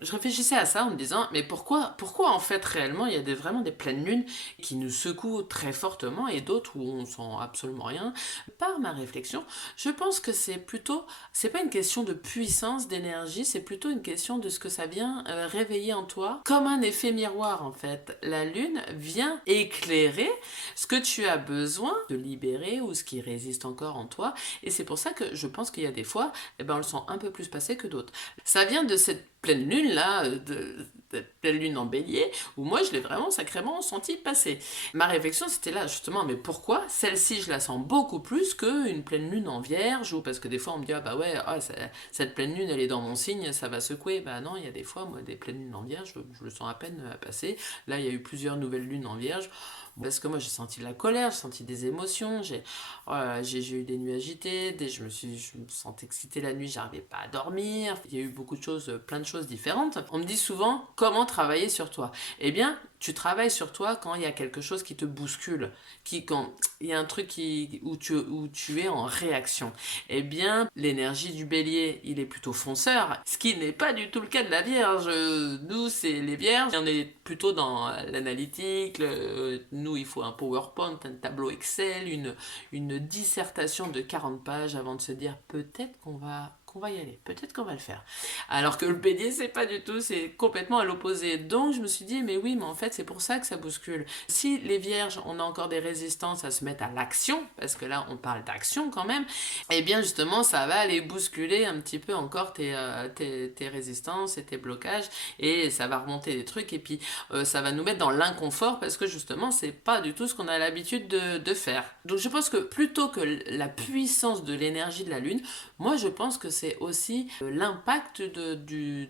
Je réfléchissais à ça en me disant, mais pourquoi en fait réellement il y a vraiment des pleines lunes qui nous secouent très fortement et d'autres où on sent absolument rien. Par ma réflexion, je pense que c'est pas une question de puissance, d'énergie, c'est plutôt une question de ce que ça vient réveiller en toi, comme un effet miroir en fait. La lune vient éclairer ce que tu as besoin de libérer ou ce qui résiste encore en toi, et c'est pour ça que je pense qu'il y a des fois, eh ben, on le sent un peu plus passer que d'autres. Ça vient de cette pleine lune là, de pleine lune en bélier, où moi je l'ai vraiment sacrément senti passer. Ma réflexion c'était là justement, mais pourquoi celle-ci je la sens beaucoup plus qu'une pleine lune en vierge, ou parce que des fois on me dit ah bah ouais, cette pleine lune elle est dans mon signe, ça va secouer. Bah non, il y a des fois moi des pleines lunes en vierge, je le sens à peine passer. Là il y a eu plusieurs nouvelles lunes en vierge, parce que moi j'ai senti de la colère, j'ai senti des émotions, j'ai eu des nuits agitées, je me sentais excitée la nuit, j'arrivais pas à dormir. Il y a eu beaucoup de choses, plein de choses différentes. On me dit souvent comment travailler sur toi. Eh bien, tu travailles sur toi quand il y a quelque chose qui te bouscule, quand il y a un truc où tu es en réaction. Eh bien, l'énergie du bélier, il est plutôt fonceur, ce qui n'est pas du tout le cas de la Vierge. Nous, c'est les Vierges, on est plutôt dans l'analytique. Nous, il faut un PowerPoint, un tableau Excel, une dissertation de 40 pages avant de se dire peut-être qu'on va y aller, peut-être qu'on va le faire. Alors que le bélier, c'est pas du tout, c'est complètement à l'opposé. Donc je me suis dit, mais oui, mais en fait, c'est pour ça que ça bouscule. Si les vierges, on a encore des résistances à se mettre à l'action, parce que là, on parle d'action quand même, eh bien justement, ça va aller bousculer un petit peu encore tes résistances et tes blocages, et ça va remonter des trucs, et puis ça va nous mettre dans l'inconfort, parce que justement, c'est pas du tout ce qu'on a l'habitude de faire. Donc je pense que plutôt que la puissance de l'énergie de la Lune, moi je pense que c'est aussi l'impact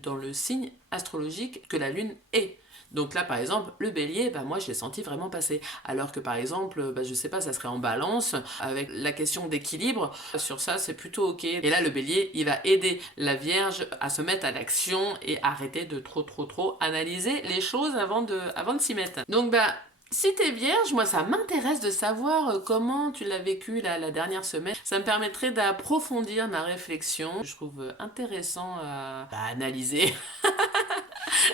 dans le signe astrologique que la Lune est. Donc là, par exemple, le bélier, bah, moi, je l'ai senti vraiment passer. Alors que, par exemple, bah, je sais pas, ça serait en balance, avec la question d'équilibre. Sur ça, c'est plutôt OK. Et là, le bélier, il va aider la vierge à se mettre à l'action et arrêter de trop analyser les choses avant de s'y mettre. Donc, bah, si t'es vierge, moi ça m'intéresse de savoir comment tu l'as vécu la dernière semaine. Ça me permettrait d'approfondir ma réflexion. Je trouve intéressant à analyser.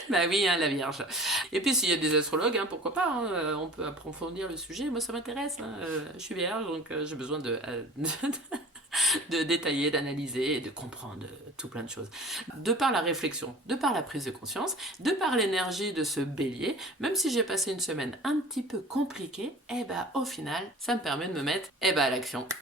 Bah oui, hein, la Vierge. Et puis s'il y a des astrologues, hein, pourquoi pas, hein, on peut approfondir le sujet. Moi ça m'intéresse, hein, je suis Vierge, donc j'ai besoin de détailler, d'analyser et de comprendre tout plein de choses. De par la réflexion, de par la prise de conscience, de par l'énergie de ce bélier, même si j'ai passé une semaine un petit peu compliquée, eh ben au final, ça me permet de me mettre à l'action.